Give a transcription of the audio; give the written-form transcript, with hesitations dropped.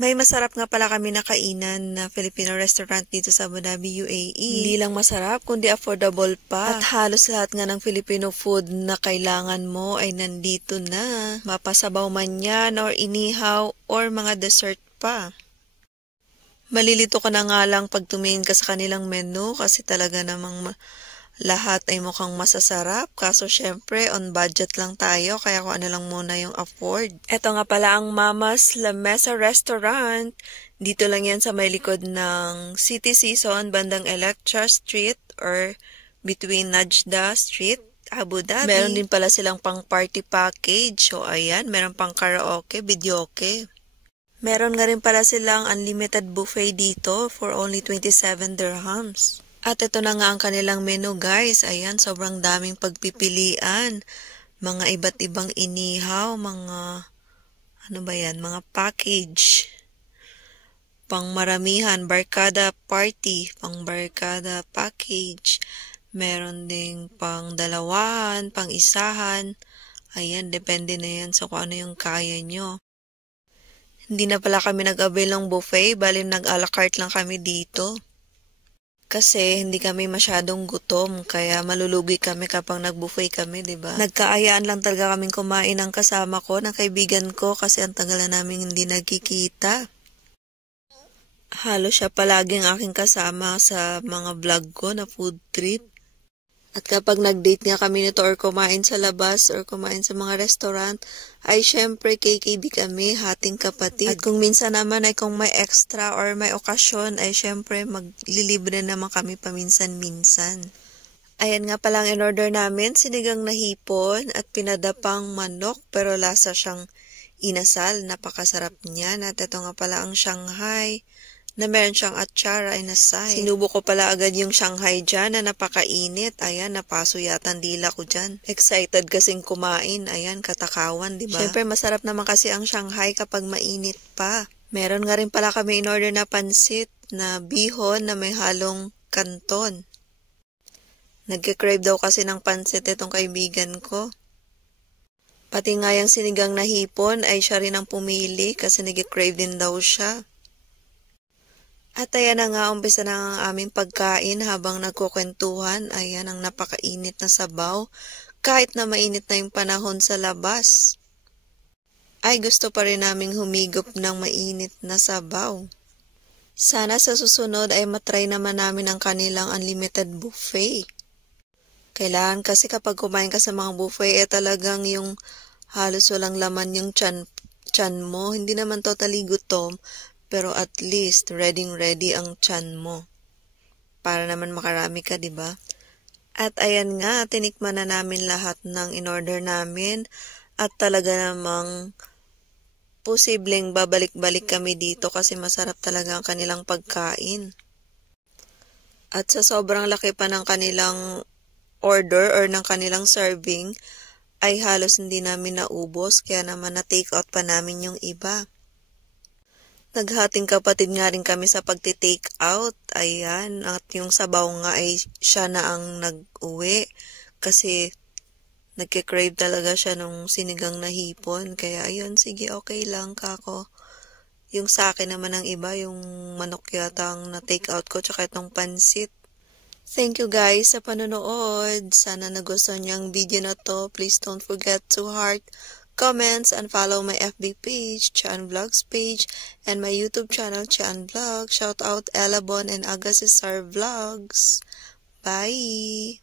May masarap nga pala kami na kainan na Filipino restaurant dito sa Abu Dhabi, UAE. Hindi lang masarap, kundi affordable pa. At halos lahat nga ng Filipino food na kailangan mo ay nandito na. Mapasabaw man yan, or inihaw, or mga dessert pa. Malilito ka na nga lang pag tumingin ka sa kanilang menu kasi talaga namang lahat ay mukhang masasarap. Kaso syempre, on budget lang tayo, kaya kung ano lang muna yung afford. Ito nga pala ang Mama's La Mesa Restaurant. Dito lang yan sa may likod ng City Season, bandang Electra Street or between Najda Street, Abu Dhabi. Meron din pala silang pang party package. So ayan, meron pang karaoke, videoke. Meron nga rin pala silang unlimited buffet dito for only 27 dirhams. At ito na nga ang kanilang menu guys. Ayan, sobrang daming pagpipilian. Mga iba't ibang inihaw, mga ano ba yan, mga package. Pang maramihan, barkada party, pang barkada package. Meron ding pang dalawahan, pang isahan. Ayan, depende na yan so kung ano yung kaya nyo. Hindi na pala kami nag-avail ng buffet, bali nag-a la carte lang kami dito. Kasi hindi kami masyadong gutom, kaya malulugi kami kapag nag-buffet kami, diba? Nagkaayaan lang talaga kaming kumain ng kasama ko, ng kaibigan ko, kasi ang tagal na namin hindi nagkikita. Halos siya palaging aking kasama sa mga vlog ko na food trip. At kapag nag-date nga kami nito or kumain sa labas or kumain sa mga restaurant, ay syempre KKB kami, hating kapatid. At kung minsan naman ay kung may extra or may okasyon, ay syempre maglilibre naman kami paminsan-minsan. Ayan nga palang in-order namin, sinigang na hipon at pinadapang manok pero lasa siyang inasal, napakasarap niyan. At ito nga pala ang Shanghai, na meron siyang atsara ay nasay. Sinubo ko pala agad yung Shanghai dyan na napakainit. Ayan, napaso yata ang dila ko dyan. Excited kasing kumain. Ayan, katakawan, diba? Siyempre, masarap naman kasi ang Shanghai kapag mainit pa. Meron nga rin pala kami in-order na pansit na bihon na may halong kanton. Nagkikrave daw kasi ng pansit itong kaibigan ko. Pati nga yung sinigang na hipon ay siya rin ang pumili kasi nagkikrave din daw siya. At ayan na nga, umpisa na ang aming pagkain habang nagkukwentuhan. Ayan ang napakainit na sabaw. Kahit na mainit na yung panahon sa labas, ay gusto pa rin naming humigop ng mainit na sabaw. Sana sa susunod ay matry naman namin ang kanilang unlimited buffet. Kailangan kasi kapag kumain ka sa mga buffet, talagang yung halos walang laman yung tiyan mo. Hindi naman totally gutom. Pero at least, ready ang tiyan mo. Para naman makarami ka, diba? At ayan nga, tinikman na namin lahat ng in-order namin. At talaga namang posibleng babalik-balik kami dito kasi masarap talaga ang kanilang pagkain. At sa sobrang laki pa ng kanilang order or ng kanilang serving, ay halos hindi namin naubos. Kaya naman na-take out pa namin yung iba. Naghating kapatid nga rin kami sa pagti-take out. Ayan. At yung sabaw nga ay siya na ang nag-uwi. Kasi nagkikrave talaga siya nung sinigang na hipon. Kaya ayun, sige, okay lang kako. Yung sa akin naman ang iba, yung manok yata ang na-take out ko. Tsaka itong pansit. Thank you guys sa panonood. Sana nagustuhan niyo ang video na to. Please don't forget to heart, comments, and follow my FB page, Chan Vlogs page, and my YouTube channel, Chan Vlog. Shout out Ella Bon and Aga Cesar Vlogs. Bye!